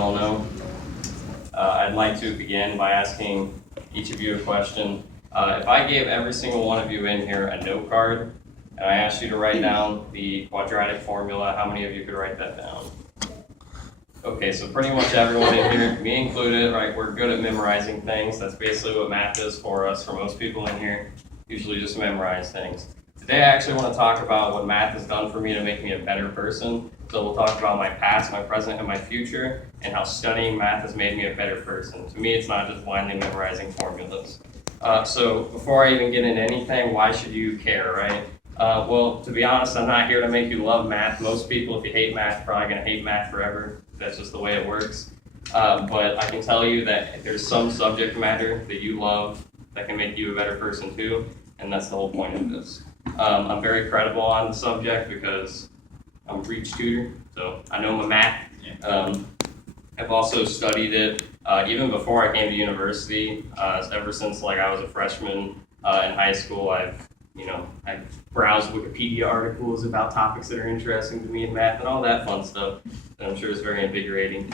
all know. I'd like to begin by asking each of you a question. If I gave every single one of you in here a note card, and I asked you to write down the quadratic formula, how many of you could write that down? Okay, so pretty much everyone in here, me included, right, we're good at memorizing things. That's basically what math is for us. For most people in here, usually just memorize things. Today I actually want to talk about what math has done for me to make me a better person. So we'll talk about my past, my present, and my future, and how studying math has made me a better person. To me, it's not just blindly memorizing formulas. So before I even get into anything, why should you care, right? Well, to be honest, I'm not here to make you love math. Most people, if you hate math, are probably going to hate math forever. That's just the way it works. But I can tell you that there's some subject matter that you love that can make you a better person too, and that's the whole point of this. I'm very credible on the subject because I'm a breech tutor, so I know my math. I've also studied it even before I came to university. Ever since I was a freshman in high school, I've browsed Wikipedia articles about topics that are interesting to me in math and all that fun stuff that I'm sure is very invigorating.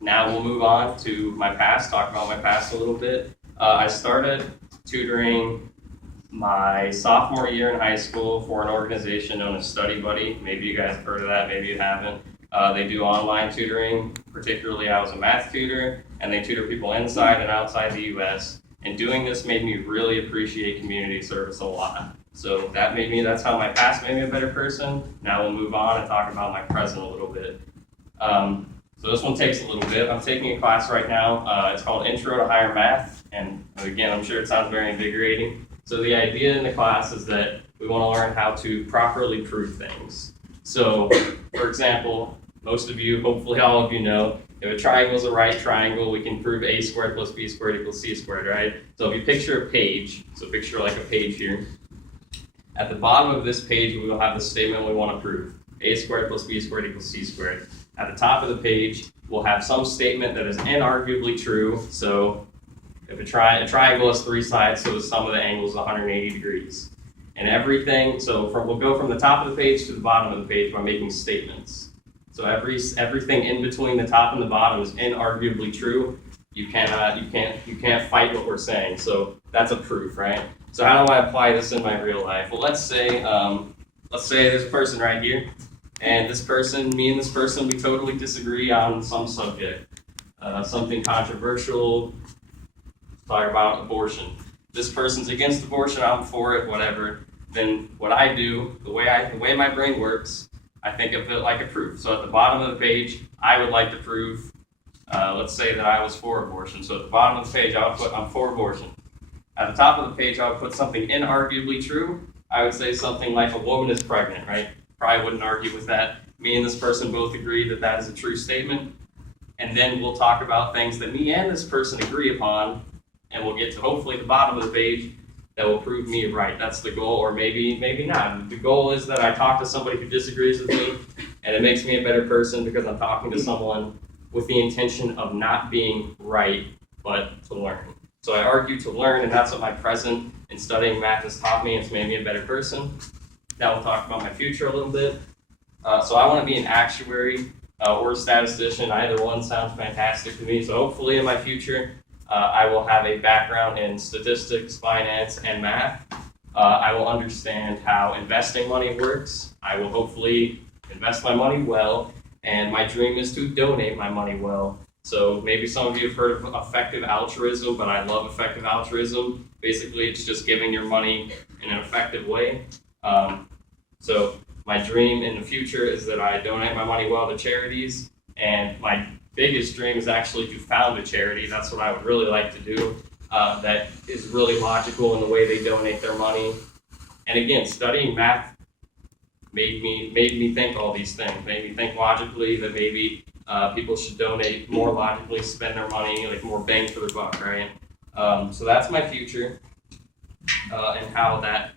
Now we'll move on to my past, talk about my past a little bit. I started tutoring my sophomore year in high school for an organization known as Study Buddy. Maybe you guys have heard of that, maybe you haven't. They do online tutoring. Particularly, I was a math tutor, and they tutor people inside and outside the U.S. And doing this made me really appreciate community service a lot. So that's how my past made me a better person. Now we'll move on and talk about my present a little bit. So this one takes a little bit. I'm taking a class right now. It's called Intro to Higher Math. And again, I'm sure it sounds very invigorating. So the idea in the class is that we want to learn how to properly prove things. So, for example, most of you, hopefully all of you know, if a triangle is a right triangle, we can prove a squared plus b squared equals c squared, right? So if you picture a page, so picture like a page here. At the bottom of this page, we will have the statement we want to prove. A squared plus b squared equals c squared. At the top of the page, we'll have some statement that is inarguably true. So if a triangle has three sides, so the sum of the angles is 180 degrees. And everything, we'll go from the top of the page to the bottom of the page by making statements. So everything in between the top and the bottom is inarguably true. You can't fight what we're saying. So that's a proof, right? So how do I apply this in my real life? Well, let's say there's a person right here, and me and this person, we totally disagree on some subject, something controversial. Talk about abortion. This person's against abortion, I'm for it, whatever. Then what I do, the way my brain works, I think of it like a proof. So at the bottom of the page, I would like to prove, let's say that I was for abortion. So at the bottom of the page, I would put, I'm for abortion. At the top of the page, I would put something inarguably true. I would say something like a woman is pregnant, right? Probably wouldn't argue with that. Me and this person both agree that that is a true statement. And then we'll talk about things that me and this person agree upon, and we'll get to hopefully the bottom of the page that will prove me right. That's the goal, or maybe not. The goal is that I talk to somebody who disagrees with me, and it makes me a better person because I'm talking to someone with the intention of not being right, but to learn. So I argue to learn, and that's what my present in studying math has taught me. It's made me a better person. Now we'll talk about my future a little bit. So I want to be an actuary or a statistician. Either one sounds fantastic to me. So hopefully in my future, I will have a background in statistics, finance, and math. I will understand how investing money works. I will hopefully invest my money well, and my dream is to donate my money well. So maybe some of you have heard of effective altruism, but I love effective altruism. Basically, it's just giving your money in an effective way. So my dream in the future is that I donate my money well to charities, and my biggest dream is actually to found a charity. That's what I would really like to do. That is really logical in the way they donate their money. And again, studying math made me think all these things. Made me think logically that maybe people should donate more logically, spend their money like more bang for the buck, right? So that's my future, and how that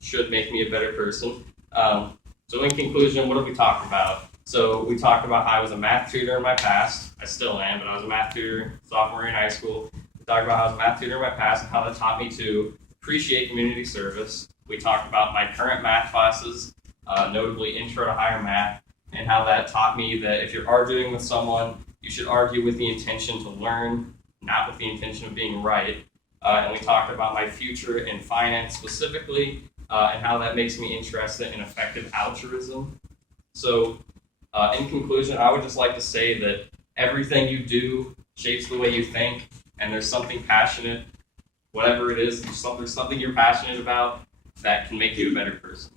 should make me a better person. So in conclusion, what have we talked about? So we talked about how I was a math tutor in my past. I still am, but I was a math tutor sophomore year in high school. We talked about how I was a math tutor in my past and how that taught me to appreciate community service. We talked about my current math classes, notably Intro to Higher Math, and how that taught me that if you're arguing with someone, you should argue with the intention to learn, not with the intention of being right. And we talked about my future in finance specifically, and how that makes me interested in effective altruism. So, in conclusion, I would just like to say that everything you do shapes the way you think, and there's something passionate, whatever it is, there's something you're passionate about that can make you a better person.